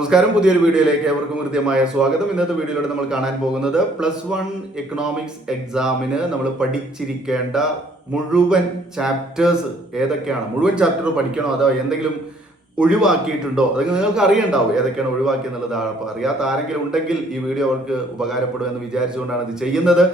നമസ്കാരം, പുതിയൊരു വീഡിയോയിലേക്ക് ഏവർക്കും കൃത്യമായ സ്വാഗതം. ഇന്നത്തെ വീഡിയോയിലൂടെ നമ്മൾ കാണാൻ പോകുന്നത് +1 എക്കണോമിക്സ് എക്സാമിന് നമ്മൾ പഠിച്ചിരിക്കേണ്ട മുഴുവൻ ചാപ്റ്റേഴ്സ് ഏതൊക്കെയാണ്. മുഴുവൻ ചാപ്റ്റർ പഠിക്കണോ അതോ എന്തെങ്കിലും ഒഴിവാക്കിയിട്ടുണ്ടോ, അതൊക്കെ നിങ്ങൾക്ക് അറിയണ്ടാവും ഏതൊക്കെയാണ് ഒഴിവാക്കിയെന്നുള്ളത്. അപ്പോൾ അറിയാത്ത ആരെങ്കിലും ഉണ്ടെങ്കിൽ ഈ വീഡിയോ അവർക്ക് ഉപകാരപ്പെടുമെന്ന് വിചാരിച്ചുകൊണ്ടാണ് ഇത് ചെയ്യുന്നത്.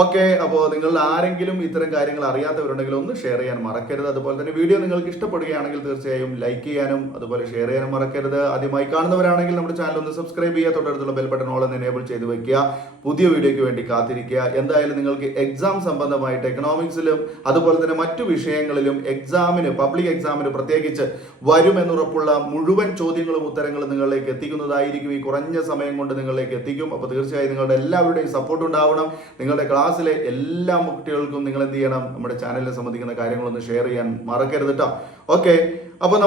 ഓക്കെ, അപ്പോൾ നിങ്ങൾ ആരെങ്കിലും ഇത്തരം കാര്യങ്ങൾ അറിയാത്തവരുണ്ടെങ്കിൽ ഒന്ന് ഷെയർ ചെയ്യാൻ മറക്കരുത്. അതുപോലെ തന്നെ വീഡിയോ നിങ്ങൾക്ക് ഇഷ്ടപ്പെടുകയാണെങ്കിൽ തീർച്ചയായും ലൈക്ക് ചെയ്യാനും അതുപോലെ ഷെയർ ചെയ്യാനും മറക്കരുത്. ആദ്യമായി കാണുന്നവരാണെങ്കിൽ നമ്മുടെ ചാനൽ ഒന്ന് സബ്സ്ക്രൈബ് ചെയ്യുക, തൊട്ടടുത്തുള്ള ബെൽ ബട്ടൺ ഓൾ എനേബിൾ ചെയ്ത് വെക്കുക, പുതിയ വീഡിയോയ്ക്ക് വേണ്ടി കാത്തിരിക്കുക. എന്തായാലും നിങ്ങൾക്ക് എക്സാം സംബന്ധമായിട്ട് എക്കണോമിക്സിലും അതുപോലെ തന്നെ മറ്റു വിഷയങ്ങളിലും എക്സാമിന്, പബ്ലിക് എക്സാമിന് പ്രത്യേകിച്ച് വരുമെന്നുറപ്പുള്ള മുഴുവൻ ചോദ്യങ്ങളും ഉത്തരങ്ങളും നിങ്ങളിലേക്ക് എത്തിക്കുന്നതായിരിക്കും. ഈ കുറഞ്ഞ സമയം കൊണ്ട് നിങ്ങളിലേക്ക് എത്തിക്കും. അപ്പോൾ തീർച്ചയായും നിങ്ങളുടെ എല്ലാവരുടെയും സപ്പോർട്ട് ഉണ്ടാവണം. നിങ്ങളുടെ ക്ലാസ്സിലെ എല്ലാ കുട്ടികൾക്കും നിങ്ങൾ എന്ത് ചെയ്യണം, നമ്മുടെ ചാനലിൽ സംബന്ധിക്കുന്ന കാര്യങ്ങളൊന്ന് ഷെയർ ചെയ്യാൻ മറക്കരുത് കേട്ടോ. ഓക്കെ, അപ്പോൾ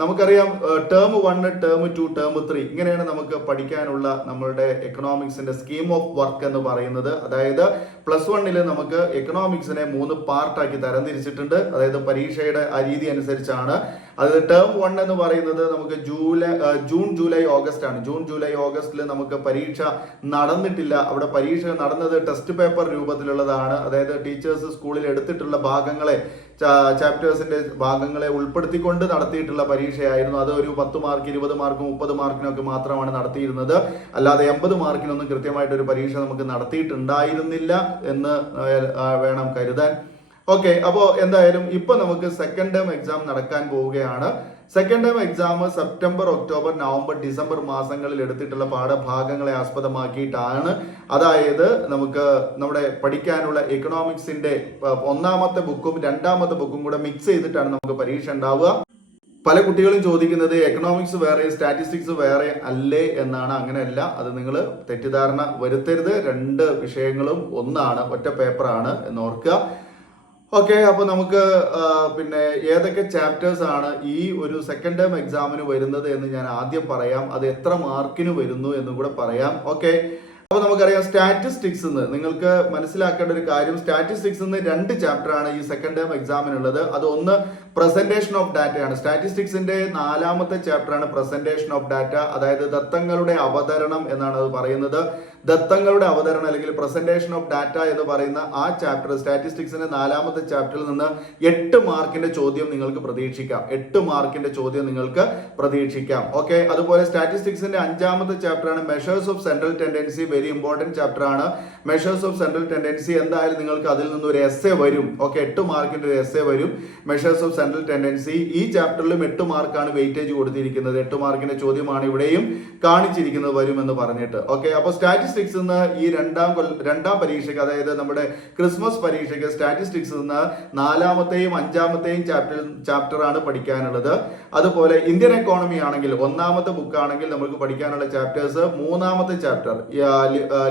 നമുക്കറിയാം ടേം 1, ടേം 2, ടേം 3 ഇങ്ങനെയാണ് നമുക്ക് പഠിക്കാനുള്ള നമ്മളുടെ എക്കണോമിക്സിന്റെ സ്കീം ഓഫ് വർക്ക് എന്ന് പറയുന്നത്. അതായത് +1 നമുക്ക് എക്കണോമിക്സിനെ 3 പാർട്ടാക്കി തരംതിരിച്ചിട്ടുണ്ട്. അതായത് പരീക്ഷയുടെ ആ രീതി അനുസരിച്ചാണ്. അതായത് ടേം 1 എന്ന് പറയുന്നത് നമുക്ക് ജൂൺ ജൂലൈ ഓഗസ്റ്റ് ആണ്. ജൂൺ ജൂലൈ ഓഗസ്റ്റിൽ നമുക്ക് പരീക്ഷ നടന്നിട്ടില്ല. അവിടെ പരീക്ഷ നടന്നത് ടെസ്റ്റ് പേപ്പർ രൂപത്തിലുള്ളതാണ്. അതായത് ടീച്ചേഴ്സ് സ്കൂളിൽ എടുത്തിട്ടുള്ള ഭാഗങ്ങളെ, ചാപ്റ്റേഴ്സിന്റെ ഭാഗങ്ങളെ ഉൾപ്പെടുത്തിക്കൊണ്ട് നടത്തിയിട്ടുള്ള പരീക്ഷയായിരുന്നു. അത് ഒരു 10 മാർക്ക്, 20 മാർക്കും 30 മാർക്കിനൊക്കെ മാത്രമാണ് നടത്തിയിരുന്നത്. അല്ലാതെ 80 മാർക്കിനൊന്നും കൃത്യമായിട്ട് ഒരു പരീക്ഷ നമുക്ക് നടത്തിയിട്ടുണ്ടായിരുന്നില്ല എന്ന് വേണം കരുതാൻ. ഓക്കെ, അപ്പോൾ എന്തായാലും ഇപ്പൊ നമുക്ക് സെക്കൻഡ് ടേം എക്സാം നടക്കാൻ പോവുകയാണ്. Second term exam September, October, November, December മാസങ്ങളിൽ എടുത്തിട്ടുള്ള പാഠഭാഗങ്ങളെ ആസ്പദമാക്കിയിട്ടാണ്. അതായത് നമുക്ക് നമ്മുടെ പഠിക്കാനുള്ള എക്കണോമിക്സിന്റെ 1ാമത്തെ ബുക്കും 2ാമത്തെ ബുക്കും കൂടെ മിക്സ് ചെയ്തിട്ടാണ് നമുക്ക് പരീക്ഷ ഉണ്ടാവുക. പല കുട്ടികളും ചോദിക്കുന്നത് എക്കണോമിക്സ് വേറെ സ്റ്റാറ്റിസ്റ്റിക്സ് വേറെ അല്ലേ എന്നാണ്. അങ്ങനെയല്ല, അത് നിങ്ങൾ തെറ്റിദ്ധാരണ വരുത്തരുത്. 2 വിഷയങ്ങളും ഒന്നാണ്, ഒറ്റ പേപ്പറാണ് എന്ന് ഓർക്കുക. ഓക്കെ, അപ്പോൾ നമുക്ക് പിന്നെ ഏതൊക്കെ ചാപ്റ്റേഴ്സ് ആണ് ഈ ഒരു സെക്കൻഡ് ടേം എക്സാമിന് വരുന്നത് എന്ന് ഞാൻ ആദ്യം പറയാം. അത് എത്ര മാർക്കിന് വരുന്നു എന്നും കൂടെ പറയാം. ഓക്കെ, അപ്പോൾ നമുക്കറിയാം സ്റ്റാറ്റിസ്റ്റിക്സ് നിങ്ങൾക്ക് മനസ്സിലാക്കേണ്ട ഒരു കാര്യം, സ്റ്റാറ്റിസ്റ്റിക്സ് 2 ചാപ്റ്റർ ആണ് ഈ സെക്കൻഡ് ടേം എക്സാമിനുള്ളത്. അത് ഒന്ന് പ്രസന്റേഷൻ ഓഫ് ഡാറ്റയാണ്. സ്റ്റാറ്റിസ്റ്റിക്സിന്റെ 4ാമത്തെ ചാപ്റ്റർ ആണ് പ്രസന്റേഷൻ ഓഫ് ഡാറ്റ. അതായത് ദത്തങ്ങളുടെ അവതരണം എന്നാണ് അത് പറയുന്നത്. ദത്തങ്ങളുടെ അവതരണം അല്ലെങ്കിൽ പ്രസന്റേഷൻ ഓഫ് ഡാറ്റ എന്ന് പറയുന്ന ആ ചാപ്റ്റർ, സ്റ്റാറ്റിസ്റ്റിക്സിന്റെ 4ാമത്തെ ചാപ്റ്ററിൽ നിന്ന് 8 മാർക്കിന്റെ ചോദ്യം നിങ്ങൾക്ക് പ്രതീക്ഷിക്കാം. 8 മാർക്കിന്റെ ചോദ്യം നിങ്ങൾക്ക് പ്രതീക്ഷിക്കാം. ഓക്കെ, അതുപോലെ സ്റ്റാറ്റിസ്റ്റിക്സിന്റെ 5ാമത്തെ ചാപ്റ്റർ ആണ് measures of central tendency. Very important chapter ആണ് മെഷേഴ്സ് ഓഫ് സെൻട്രൽ ടെൻഡൻസി. എന്തായാലും നിങ്ങൾക്ക് അതിൽ നിന്ന് ഒരു എസ്സേ വരും. ഓക്കെ, 8 മാർക്കിന്റെ ഒരു എസ്സേ വരും, മെഷേഴ്സ് ഓഫ് സെൻട്രൽ ടെൻഡൻസി. ഈ ചാപ്റ്ററിലും 8 മാർക്കാണ് വെയിറ്റേജ് കൊടുത്തിരിക്കുന്നത്. 8 മാർക്കിന്റെ ചോദ്യമാണ് ഇവിടെയും കാണിച്ചിരിക്കുന്നത് വരുമെന്ന് പറഞ്ഞിട്ട്. ഓക്കെ, അപ്പോൾ സ്റ്റാറ്റിസ്റ്റിക്സ് ഈ രണ്ടാം പരീക്ഷയ്ക്ക്, അതായത് നമ്മുടെ ക്രിസ്മസ് പരീക്ഷയ്ക്ക് സ്റ്റാറ്റിസ്റ്റിക്സ് 4ാമത്തെയും 5ാമത്തെയും ചാപ്റ്റർ ആണ് പഠിക്കാനുള്ളത്. അതുപോലെ ഇന്ത്യൻ എക്കോണമി ആണെങ്കിൽ 1ാമത്തെ ബുക്ക് ആണെങ്കിൽ നമുക്ക് പഠിക്കാനുള്ള ചാപ്റ്റേഴ്സ് 3ാമത്തെ chapter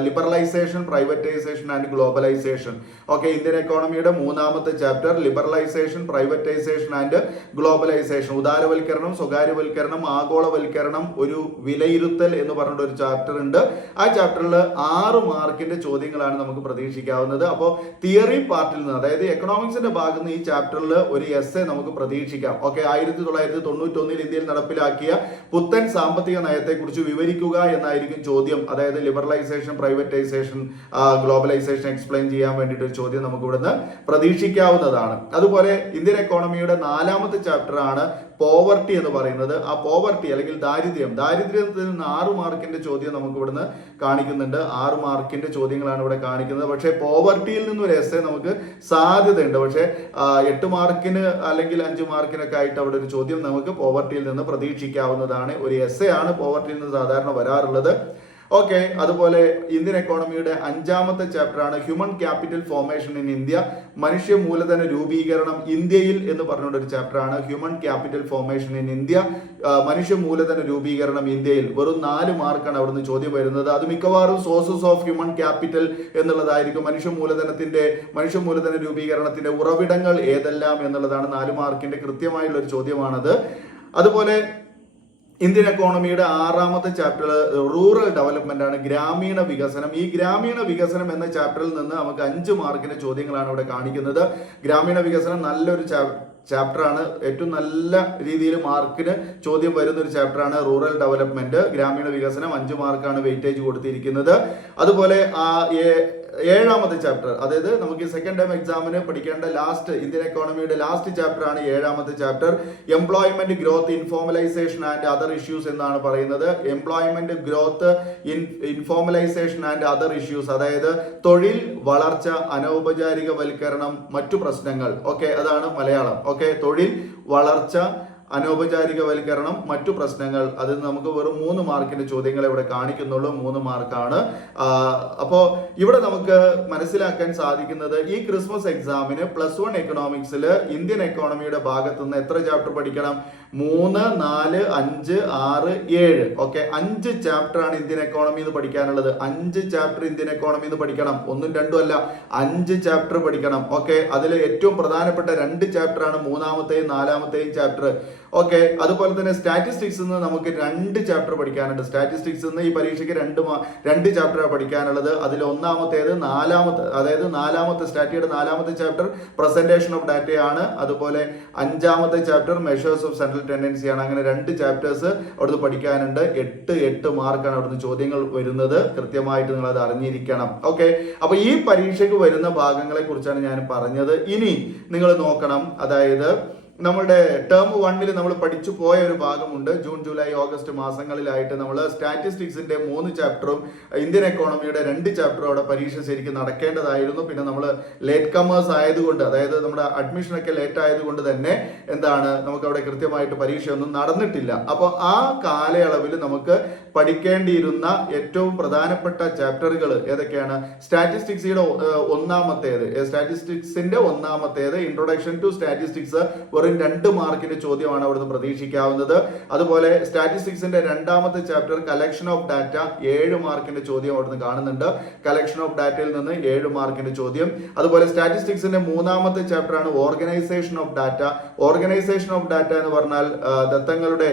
liberalisation, privatisation and globalisation. Okay, Indian എക്കോണമിയുടെ 3ാമത്തെ chapter liberalisation, privatisation and globalisation. ഉദാരവൽക്കരണം, സ്വകാര്യവൽക്കരണം, ആഗോളവൽക്കരണം, ഒരു വിലയിരുത്തൽ എന്ന് പറഞ്ഞിട്ട് ഒരു ചാപ്റ്റർ ഉണ്ട്. ആ ചാപ്റ്ററിൽ 6 മാർക്കിന്റെ ചോദ്യങ്ങളാണ് നമുക്ക് പ്രതീക്ഷിക്കാവുന്നത്. അപ്പോൾ തിയറി പാർട്ടിൽ നിന്ന്, അതായത് എക്കണോമിക്സിന്റെ ഭാഗത്ത് നിന്ന് ഈ ചാപ്റ്ററിൽ ഒരു എസ്സേ നമുക്ക് പ്രതീക്ഷിക്കാം. ഓക്കെ, 1991 ഇന്ത്യയിൽ നടപ്പിലാക്കിയ പുത്തൻ സാമ്പത്തിക നയത്തെ കുറിച്ച് വിവരിക്കുക എന്നായിരിക്കും ചോദ്യം. അതായത് ലിബറലൈസേഷൻ, പ്രൈവറ്റൈസേഷൻ, ഗ്ലോബലൈസേഷൻ എക്സ്പ്ലെയിൻ ചെയ്യാൻ വേണ്ടിയിട്ട് ഒരു ചോദ്യം നമുക്ക് ഇവിടുന്ന് പ്രതീക്ഷിക്കാവുന്നതാണ്. അതുപോലെ ഇന്ത്യൻ എക്കോണമിയുടെ 4ാമത്തെ ചാപ്റ്റർ ആണ് പോവർട്ടി എന്ന് പറയുന്നത്. ആ പോവർട്ടി അല്ലെങ്കിൽ ദാരിദ്ര്യത്തിൽ നിന്ന് 6 മാർക്കിന്റെ ചോദ്യം നമുക്ക് ഇവിടുന്ന് കാണിക്കുന്നുണ്ട്. 6 മാർക്കിന്റെ ചോദ്യങ്ങളാണ് ഇവിടെ കാണിക്കുന്നത്. പക്ഷേ പോവർട്ടിയിൽ നിന്ന് ഒരു എസ്സേ നമുക്ക് സാധ്യതയുണ്ട്. പക്ഷേ 8 മാർക്കിന് അല്ലെങ്കിൽ 5 മാർക്കിനൊക്കെ ആയിട്ട് അവിടെ ഒരു ചോദ്യം നമുക്ക് പോവർട്ടിയിൽ നിന്ന് പ്രതീക്ഷിക്കാവുന്നതാണ്. ഒരു എസ്സേ ആണ് പോവർട്ടിയിൽ നിന്ന് സാധാരണ വരാറുള്ളത്. ഓക്കെ, അതുപോലെ ഇന്ത്യൻ എക്കോണമിയുടെ 5ാമത്തെ ചാപ്റ്റർ ആണ് human capital formation in India, മനുഷ്യ മൂലധന രൂപീകരണം ഇന്ത്യയിൽ എന്ന് പറഞ്ഞുകൊണ്ട് ഒരു ചാപ്റ്റർ ആണ് human capital formation in India, മനുഷ്യ മൂലധന രൂപീകരണം ഇന്ത്യയിൽ. വെറും 4 മാർക്കാണ് അവിടുന്ന് ചോദ്യം വരുന്നത്. അത് മിക്കവാറും സോഴ്സസ് ഓഫ് ഹ്യൂമൻ ക്യാപിറ്റൽ എന്നുള്ളതായിരിക്കും. മനുഷ്യ മൂലധന രൂപീകരണത്തിന്റെ ഉറവിടങ്ങൾ ഏതെല്ലാം എന്നുള്ളതാണ് 4 മാർക്കിന്റെ കൃത്യമായുള്ള ഒരു ചോദ്യമാണത്. അതുപോലെ ഇന്ത്യൻ എക്കോണമിയുടെ 6ാമത്തെ ചാപ്റ്റർ റൂറൽ ഡെവലപ്മെന്റ് ആണ്, ഗ്രാമീണ വികസനം. ഈ ഗ്രാമീണ വികസനം എന്ന ചാപ്റ്ററിൽ നിന്ന് നമുക്ക് 5 മാർക്കിന്റെ ചോദ്യങ്ങളാണ് ഇവിടെ കാണിക്കുന്നത്. ഗ്രാമീണ വികസനം നല്ലൊരു ചാപ്റ്ററാണ്. ഏറ്റവും നല്ല രീതിയിൽ മാർക്കിന് ചോദ്യം വരുന്ന ഒരു ചാപ്റ്ററാണ് റൂറൽ ഡെവലപ്മെന്റ്, ഗ്രാമീണ വികസനം. 5 മാർക്കാണ് വെയിറ്റേജ് കൊടുത്തിരിക്കുന്നത്. അതുപോലെ ഏഴാമത്തെ ചാപ്റ്റർ, അതായത് നമുക്ക് സെക്കൻഡ് ടൈം എക്സാമിന് പഠിക്കേണ്ട ലാസ്റ്റ് ഇന്ത്യൻ എക്കോണമിയുടെ ലാസ്റ്റ് ചാപ്റ്റർ ആണ് ഏഴാമത്തെ chapter. Employment growth, informalisation and other issues എന്നാണ് പറയുന്നത്. Employment growth, informalisation and other issues, അതായത് തൊഴിൽ വളർച്ച, അനൗപചാരികവൽക്കരണം, മറ്റു പ്രശ്നങ്ങൾ. ഓക്കെ, അതാണ് മലയാളം. ഓക്കെ, തൊഴിൽ വളർച്ച, അനൗപചാരികവൽക്കരണം, മറ്റു പ്രശ്നങ്ങൾ. അത് നമുക്ക് വെറും 3 മാർക്കിന്റെ ചോദ്യങ്ങൾ ഇവിടെ കാണിക്കുന്നുള്ളൂ. 3 മാർക്കാണ്. അപ്പോൾ ഇവിടെ നമുക്ക് മനസ്സിലാക്കാൻ സാധിക്കുന്നത് ഈ ക്രിസ്മസ് എക്സാമിന് +1 എക്കണോമിക്സിൽ ഇന്ത്യൻ എക്കോണമിയുടെ ഭാഗത്തു നിന്ന് എത്ര ചാപ്റ്റർ പഠിക്കണം? 3, 4, 5, 6, 7. ഓക്കെ, 5 ചാപ്റ്റർ ആണ് ഇന്ത്യൻ എക്കോണമി എന്ന് പഠിക്കാനുള്ളത്. 5 ചാപ്റ്റർ ഇന്ത്യൻ എക്കോണമി എന്ന് പഠിക്കണം. 1ഉം 2ഉം അല്ല, 5 ചാപ്റ്റർ പഠിക്കണം. ഓക്കെ, അതിൽ ഏറ്റവും പ്രധാനപ്പെട്ട 2 ചാപ്റ്റർ ആണ് 3ാമത്തെയും 4ാമത്തെയും ചാപ്റ്റർ. ഓക്കെ, അതുപോലെ തന്നെ സ്റ്റാറ്റിസ്റ്റിക്സ് നിന്ന് നമുക്ക് 2 ചാപ്റ്റർ പഠിക്കാനുണ്ട്. സ്റ്റാറ്റിസ്റ്റിക്സ് നിന്ന് ഈ പരീക്ഷയ്ക്ക് 2 ചാപ്റ്റർ പഠിക്കാനുള്ളത്. അതിൽ ഒന്നാമത്തേത് അതായത് 4ാമത്തെ സ്റ്റാറ്റിയുടെ 4ാമത്തെ ചാപ്റ്റർ പ്രസന്റേഷൻ ഓഫ് ഡാറ്റയാണ്. അതുപോലെ 5ാമത്തെ chapter measures of central tendency ആണ്. അങ്ങനെ 2 ചാപ്റ്റേഴ്സ് അവിടുന്ന് പഠിക്കാനുണ്ട്. 8 മാർക്കാണ് അവിടുന്ന് ചോദ്യങ്ങൾ വരുന്നത്. കൃത്യമായിട്ട് നിങ്ങൾ അത് അറിഞ്ഞിരിക്കണം. ഓക്കെ, അപ്പൊ ഈ പരീക്ഷയ്ക്ക് വരുന്ന ഭാഗങ്ങളെ കുറിച്ചാണ് ഞാൻ പറഞ്ഞത്. ഇനി നിങ്ങൾ നോക്കണം, അതായത് നമ്മുടെ ടേം 1 നമ്മൾ പഠിച്ചു പോയ ഒരു ഭാഗമുണ്ട്. ജൂൺ, ജൂലൈ, ഓഗസ്റ്റ് മാസങ്ങളിലായിട്ട് നമ്മൾ സ്റ്റാറ്റിസ്റ്റിക്സിന്റെ 3 ചാപ്റ്ററും ഇന്ത്യൻ എക്കോണമിയുടെ 2 ചാപ്റ്ററും അവിടെ പരീക്ഷ ശരിക്കും നടക്കേണ്ടതായിരുന്നു. പിന്നെ നമ്മൾ ലേറ്റ് കമേഴ്സ് ആയതുകൊണ്ട്, അതായത് നമ്മുടെ അഡ്മിഷനൊക്കെ ലേറ്റ് ആയതുകൊണ്ട് തന്നെ നമുക്ക് അവിടെ കൃത്യമായിട്ട് പരീക്ഷയൊന്നും നടന്നിട്ടില്ല. അപ്പോൾ ആ കാലയളവിൽ നമുക്ക് പഠിക്കേണ്ടിയിരുന്ന ഏറ്റവും പ്രധാനപ്പെട്ട ചാപ്റ്ററുകൾ ഏതൊക്കെയാണ്? സ്റ്റാറ്റിസ്റ്റിക്സിന്റെ ഒന്നാമത്തേത് ഇൻട്രൊഡക്ഷൻ ടു സ്റ്റാറ്റിസ്റ്റിക്സ്, വെറും 2 മാർക്കിന്റെ ചോദ്യമാണ് അവിടുന്ന് പ്രതീക്ഷിക്കാവുന്നത്. അതുപോലെ സ്റ്റാറ്റിസ്റ്റിക്സിന്റെ 2ാമത്തെ ചാപ്റ്റർ കളക്ഷൻ ഓഫ് ഡാറ്റ, 7 മാർക്കിന്റെ ചോദ്യം അവിടുന്ന് കാണുന്നുണ്ട്. കളക്ഷൻ ഓഫ് ഡാറ്റയിൽ നിന്ന് 7 മാർക്കിന്റെ ചോദ്യം. അതുപോലെ സ്റ്റാറ്റിസ്റ്റിക്സിന്റെ 3ാമത്തെ ചാപ്റ്റർ ആണ് organisation of data. Organisation of data എന്ന് പറഞ്ഞാൽ ദത്തങ്ങളുടെ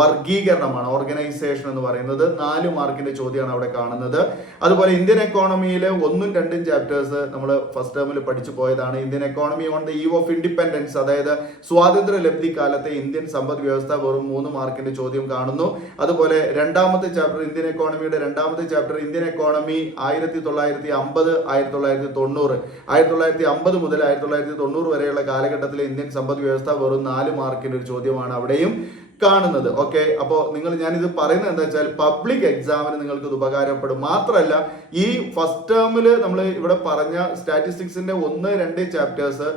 വർഗീകരണമാണ് ഓർഗനൈസേഷൻ എന്ന് പറയുന്നത്. 4 മാർക്കിന്റെ ചോദ്യമാണ് അവിടെ കാണുന്നത്. അതുപോലെ ഇന്ത്യൻ എക്കോണമിയിലെ 1ഉം 2ഉം ചാപ്റ്റേഴ്സ് നമ്മൾ ഫസ്റ്റ് ടേമിൽ പഠിച്ചു പോയതാണ്. Indian economy on the eve of independence, അതായത് സ്വാതന്ത്ര്യ ലബ്ധി കാലത്തെ ഇന്ത്യൻ സമ്പദ് വ്യവസ്ഥ, വെറും 3 മാർക്കിന്റെ ചോദ്യം കാണുന്നു. അതുപോലെ 2ാമത്തെ ചാപ്റ്റർ ഇന്ത്യൻ എക്കോണമിയുടെ 2ാമത്തെ ചാപ്റ്റർ ഇന്ത്യൻ എക്കോണമി 1950, 1990, 1950 മുതൽ 1990 വരെയുള്ള കാലഘട്ടത്തിലെ ഇന്ത്യൻ സമ്പദ് വ്യവസ്ഥ, വെറും 4 മാർക്കിന്റെ ഒരു ചോദ്യമാണ് അവിടെയും കാണുന്നത്. ഓക്കെ, അപ്പോൾ ഞാനിത് പറയുന്നത് എന്താ വെച്ചാൽ പബ്ലിക് എക്സാമിന് നിങ്ങൾക്ക് ഇത് ഉപകാരപ്പെടും. മാത്രമല്ല, ഈ ഫസ്റ്റ് ടേമിൽ നമ്മൾ ഇവിടെ പറഞ്ഞ സ്റ്റാറ്റിസ്റ്റിക്സിന്റെ 1, 2 ചാപ്റ്റേഴ്സ്,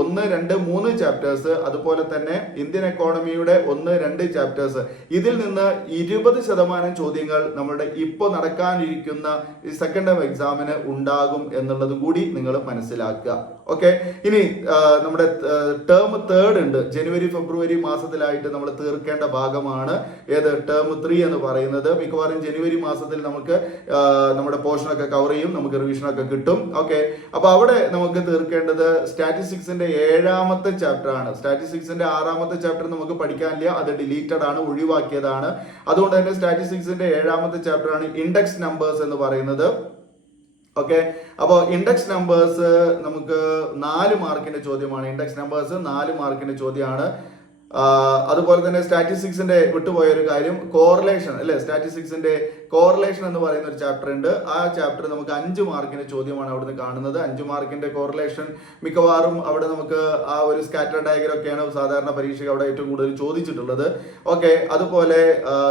1, 2, 3 ചാപ്റ്റേഴ്സ്, അതുപോലെ തന്നെ ഇന്ത്യൻ എക്കോണമിയുടെ 1, 2 ചാപ്റ്റേഴ്സ്, ഇതിൽ നിന്ന് 20% ചോദ്യങ്ങൾ നമ്മുടെ ഇപ്പോൾ നടക്കാനിരിക്കുന്ന ഈ സെക്കൻഡ് ടൈം എക്സാമിന് ഉണ്ടാകും എന്നുള്ളത് കൂടി നിങ്ങൾ മനസ്സിലാക്കുക. ഓക്കെ, ഇനി നമ്മുടെ ടേം 3 ഉണ്ട്. ജനുവരി, ഫെബ്രുവരി മാസത്തിലായിട്ട് നമ്മൾ തീർക്കേണ്ട ഭാഗമാണ് ഏത്? ടേം 3 എന്ന് പറയുന്നത്. മിക്കവാറും ജനുവരി മാസത്തിൽ നമുക്ക് നമ്മുടെ പോർഷനൊക്കെ കവർ ചെയ്യും, നമുക്ക് റിവിഷനൊക്കെ കിട്ടും. ഓക്കെ, അപ്പൊ അവിടെ നമുക്ക് തീർക്കേണ്ടത് സ്റ്റാറ്റിസ്റ്റിക്സിന്റെ 7ാമത്തെ ചാപ്റ്റർ ആണ്. സ്റ്റാറ്റിസ്റ്റിക്സിന്റെ 6ാമത്തെ ചാപ്റ്റർ നമുക്ക് പഠിക്കാനില്ല, അത് ഡിലീറ്റഡ് ആണ്, ഒഴിവാക്കിയതാണ്. അതുകൊണ്ട് തന്നെ സ്റ്റാറ്റിസ്റ്റിക്സിന്റെ 7ാമത്തെ ചാപ്റ്റർ ആണ് ഇൻഡെക്സ് നമ്പേഴ്സ് എന്ന് പറയുന്നത്. ഓക്കെ, അപ്പോൾ ഇൻഡെക്സ് നമ്പേഴ്സ് നമുക്ക് 4 മാർക്കിന്റെ ചോദ്യമാണ്. ഇൻഡെക്സ് നമ്പേഴ്സ് 4 മാർക്കിന്റെ ചോദ്യമാണ്. അതുപോലെ തന്നെ സ്റ്റാറ്റിസ്റ്റിക്സിന്റെ വിട്ടുപോയ ഒരു കാര്യം കോറിലേഷൻ അല്ലെ. സ്റ്റാറ്റിസ്റ്റിക്സിന്റെ കോറിലേഷൻ എന്ന് പറയുന്ന ഒരു ചാപ്റ്റർ ഉണ്ട്. ആ ചാപ്റ്റർ നമുക്ക് 5 മാർക്കിന്റെ ചോദ്യമാണ് അവിടുന്ന് കാണുന്നത്. 5 മാർക്കിന്റെ കോറിലേഷൻ മിക്കവാറും അവിടെ നമുക്ക് ആ ഒരു സ്കാറ്റർ ഡയഗ്രം ഒക്കെയാണ് സാധാരണ പരീക്ഷയ്ക്ക് അവിടെ ഏറ്റവും കൂടുതൽ ചോദിച്ചിട്ടുള്ളത്. ഓക്കെ, അതുപോലെ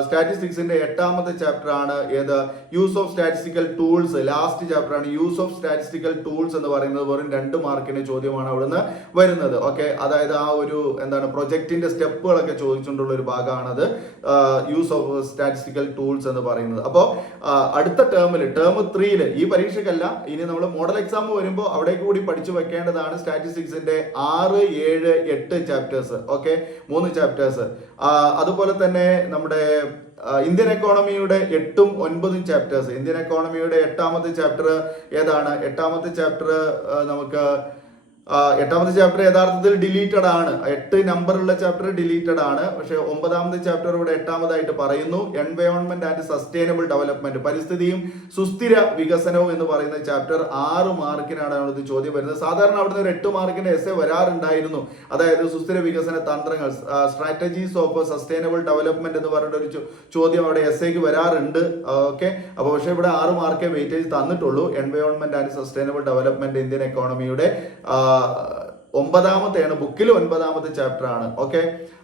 സ്റ്റാറ്റിസ്റ്റിക്സിന്റെ 8ാമത്തെ ചാപ്റ്റർ ആണ് ഏത്? Use of statistical tools. Last chapter ആണ് യൂസ് ഓഫ് സ്റ്റാറ്റിസ്റ്റിക്കൽ ടൂൾസ് എന്ന് പറയുന്നത്. വെറും 2 മാർക്കിന്റെ ചോദ്യമാണ് അവിടുന്ന് വരുന്നത്. ഓക്കെ, അതായത് ആ ഒരു പ്രൊജക്ടിന്റെ സ്റ്റെപ്പുകളൊക്കെ ചോദിച്ചുകൊണ്ടുള്ള ഒരു ഭാഗമാണത് യൂസ് ഓഫ് സ്റ്റാറ്റിസ്റ്റിക്കൽ ടൂൾസ് എന്ന് പറയുന്നത്. അപ്പോൾ അടുത്ത ടേമിൽ ടേം 3 ഈ പരീക്ഷയ്ക്കല്ല, ഇനി നമ്മൾ മോഡൽ എക്സാം വരുമ്പോൾ അവിടെ കൂടി പഠിച്ചു വെക്കേണ്ടതാണ് സ്റ്റാറ്റിസ്റ്റിക്സിന്റെ 6, 7, 8 ചാപ്റ്റേഴ്സ്. Okay, 3 chapters. അതുപോലെ തന്നെ നമ്മുടെ ഇന്ത്യൻ എക്കോണമിയുടെ 8ഉം 9ഉം ചാപ്റ്റേഴ്സ്. ഇന്ത്യൻ എക്കോണമിയുടെ 8ാമത്തെ ചാപ്റ്റർ ഏതാണ്? 8ാമത്തെ ചാപ്റ്റർ നമുക്ക് എട്ടാമത്തെ ചാപ്റ്റർ യഥാർത്ഥത്തിൽ ഡിലീറ്റഡ് ആണ്. 8 നമ്പറുള്ള ചാപ്റ്റർ ഡിലീറ്റഡ് ആണ്. പക്ഷെ 9ാമത്തെ ചാപ്റ്റർ ഇവിടെ 8ാമതായിട്ട് പറയുന്നു. എൻവയോൺമെന്റ് ആൻഡ് സസ്റ്റൈനബിൾ ഡെവലപ്മെന്റ്, പരിസ്ഥിതിയും സുസ്ഥിര വികസനവും എന്ന് പറയുന്ന ചാപ്റ്റർ 6 മാർക്കിനാണ് അവിടുത്തെ ചോദ്യം വരുന്നത്. സാധാരണ അവിടുന്ന് ഒരു 8 മാർക്കിന്റെ എസ്സേ വരാറുണ്ടായിരുന്നു. അതായത് സുസ്ഥിര വികസന തന്ത്രങ്ങൾ, സ്ട്രാറ്റജീസ് ഓഫ് സസ്റ്റൈനബിൾ ഡെവലപ്മെന്റ് എന്ന് പറഞ്ഞിട്ട് ഒരു ചോദ്യം അവിടെ എസ്സേക്ക് വരാറുണ്ട്. ഓക്കെ, അപ്പോൾ പക്ഷെ ഇവിടെ 6 മാർക്കേ വെയിറ്റേജ് തന്നിട്ടുള്ളൂ. Environment and sustainable development Indian എക്കോണമിയുടെ 9ാമത്തെയാണ്, ബുക്കിൽ 9ാമത്തെ ചാപ്റ്റർ ആണ്. ഓക്കെ,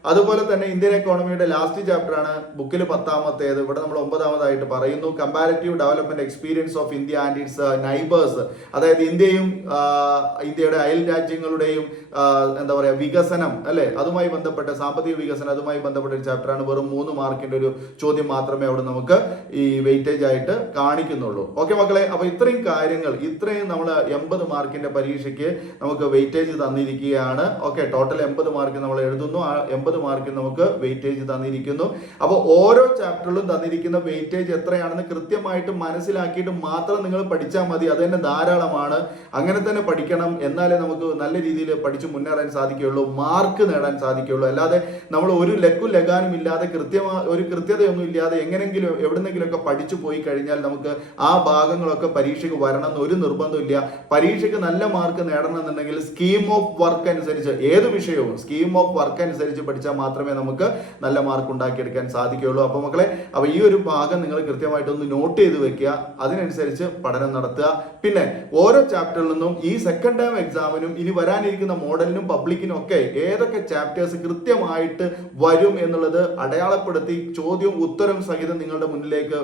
അതുപോലെ തന്നെ ഇന്ത്യൻ എക്കോണമിയുടെ ലാസ്റ്റ് ചാപ്റ്റർ ആണ്, ബുക്കിൽ 10ാമത്തേത്. ഇവിടെ നമ്മൾ 9ാമതായിട്ട് പറയുന്നു comparative development experience of India and its neighbours. അതായത് ഇന്ത്യയും ഇന്ത്യയുടെ അയൽ രാജ്യങ്ങളുടെയും എന്താ പറയുക വികസനം അല്ലെ, അതുമായി ബന്ധപ്പെട്ട സാമ്പത്തിക വികസനം, അതുമായി ബന്ധപ്പെട്ട ഒരു ചാപ്റ്റർ ആണ്. വെറും 3 മാർക്കിന്റെ ഒരു ചോദ്യം മാത്രമേ അവിടെ നമുക്ക് ഈ വെയിറ്റേജ് ആയിട്ട് കാണിക്കുന്നുള്ളൂ. ഓക്കെ മക്കളെ, അപ്പൊ ഇത്രയും കാര്യങ്ങൾ, ഇത്രയും നമ്മൾ 80 മാർക്കിന്റെ പരീക്ഷയ്ക്ക് നമുക്ക് വെയിറ്റേജ് തന്നിരിക്കുകയാണ്. ഓക്കെ, ടോട്ടൽ 80 മാർക്ക് നമ്മൾ എഴുതുന്നു. ആ 80 മാർക്ക് നമുക്ക് വെയിറ്റേജ് തന്നിരിക്കുന്നു. അപ്പോൾ ഓരോ ചാപ്റ്ററിലും തന്നിരിക്കുന്ന വെയിറ്റേജ് എത്രയാണെന്ന് കൃത്യമായിട്ട് മനസ്സിലാക്കിയിട്ട് മാത്രം നിങ്ങൾ പഠിച്ചാൽ മതി. അത് തന്നെ ധാരാളമാണ്. അങ്ങനെ തന്നെ പഠിക്കണം, എന്നാലേ നമുക്ക് നല്ല രീതിയിൽ പഠിച്ച് മുന്നേറാൻ സാധിക്കുകയുള്ളൂ, മാർക്ക് നേടാൻ സാധിക്കുകയുള്ളൂ. അല്ലാതെ നമ്മൾ ഒരു ലക്കും ലഗാനും ഇല്ലാതെ ഒരു കൃത്യതയൊന്നും ഇല്ലാതെ എങ്ങനെങ്കിലും എവിടുന്നെങ്കിലുമൊക്കെ പഠിച്ചു പോയി കഴിഞ്ഞാൽ നമുക്ക് ആ ഭാഗങ്ങളൊക്കെ പരീക്ഷയ്ക്ക് വരണം എന്ന് ഒരു നിർബന്ധമില്ല. പരീക്ഷയ്ക്ക് നല്ല മാർക്ക് നേടണം എന്നുണ്ടെങ്കിൽ സ്കീം ഓഫ് വർക്ക് അനുസരിച്ച്, ഏത് വിഷയവും സ്കീം ഓഫ് വർക്ക് അനുസരിച്ച് പഠിച്ചാൽ മാത്രമേ നമുക്ക് നല്ല മാർക്ക് ഉണ്ടാക്കിയെടുക്കാൻ സാധിക്കുകയുള്ളൂ. അപ്പോൾ മക്കളെ, അപ്പോൾ ഈ ഒരു ഭാഗം നിങ്ങൾ കൃത്യമായിട്ടൊന്ന് നോട്ട് ചെയ്ത് വെക്കുക, അതിനനുസരിച്ച് പഠനം നടത്തുക. പിന്നെ ഓരോ ചാപ്റ്ററിൽ നിന്നും ഈ സെക്കൻഡ് ടേം എക്സാമിനും ഇനി വരാനിരിക്കുന്ന മോഡലിനും പബ്ലിക്കിനും ഒക്കെ ഏതൊക്കെ ചാപ്റ്റേഴ്സ് കൃത്യമായിട്ട് വരും എന്നുള്ളത് അടയാളപ്പെടുത്തി ചോദ്യവും ഉത്തരം സഹിതം നിങ്ങളുടെ മുന്നിലേക്ക്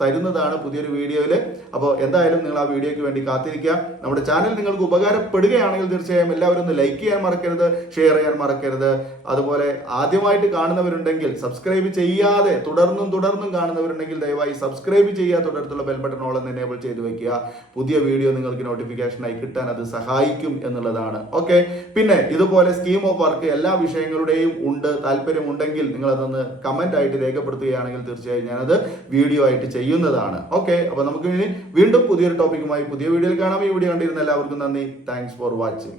തരുന്നതാണ് പുതിയൊരു വീഡിയോയിൽ. അപ്പോൾ എന്തായാലും നിങ്ങൾ ആ വീഡിയോയ്ക്ക് വേണ്ടി കാത്തിരിക്കുക. നമ്മുടെ ചാനൽ നിങ്ങൾക്ക് ഉപകാരപ്പെടുകയാണെങ്കിൽ തീർച്ചയായും എല്ലാവരും ഒന്ന് ലൈക്ക് ചെയ്യാൻ മറക്കരുത്, ഷെയർ ചെയ്യാൻ മറക്കരുത്. അതുപോലെ ആദ്യമായിട്ട് കാണുന്നവരുണ്ടെങ്കിൽ സബ്സ്ക്രൈബ് ചെയ്യാതെ തുടർന്നും കാണുന്നവരുണ്ടെങ്കിൽ ദയവായി സബ്സ്ക്രൈബ് ചെയ്യുക, തൊട്ടടുത്തുള്ള ബെൽ ബട്ടൺ ഓൾ എന്ന് എനേബിൾ ചെയ്ത് വെക്കുക. പുതിയ വീഡിയോ നിങ്ങൾക്ക് നോട്ടിഫിക്കേഷനായി കിട്ടാൻ അത് സഹായിക്കും എന്നുള്ളതാണ്. ഓക്കെ, പിന്നെ ഇതുപോലെ സ്കീം ഓഫ് വർക്ക് എല്ലാ വിഷയങ്ങളുടെയും ഉണ്ട്, താല്പര്യമുണ്ടെങ്കിൽ നിങ്ങൾ അതൊന്ന് കമന്റ് ആയിട്ട് രേഖപ്പെടുത്തുകയാണെങ്കിൽ തീർച്ചയായും ഞാനത് വീഡിയോ ആയിട്ട് ചെയ്യുന്നതാണ്. ഓക്കെ, അപ്പൊ നമുക്ക് ഇനി വീണ്ടും പുതിയൊരു ടോപ്പിക്കുമായി പുതിയ വീഡിയോയിൽ കാണാം. ഈ വീഡിയോ കണ്ടിരുന്ന എല്ലാവർക്കും നന്ദി. Thanks for watching.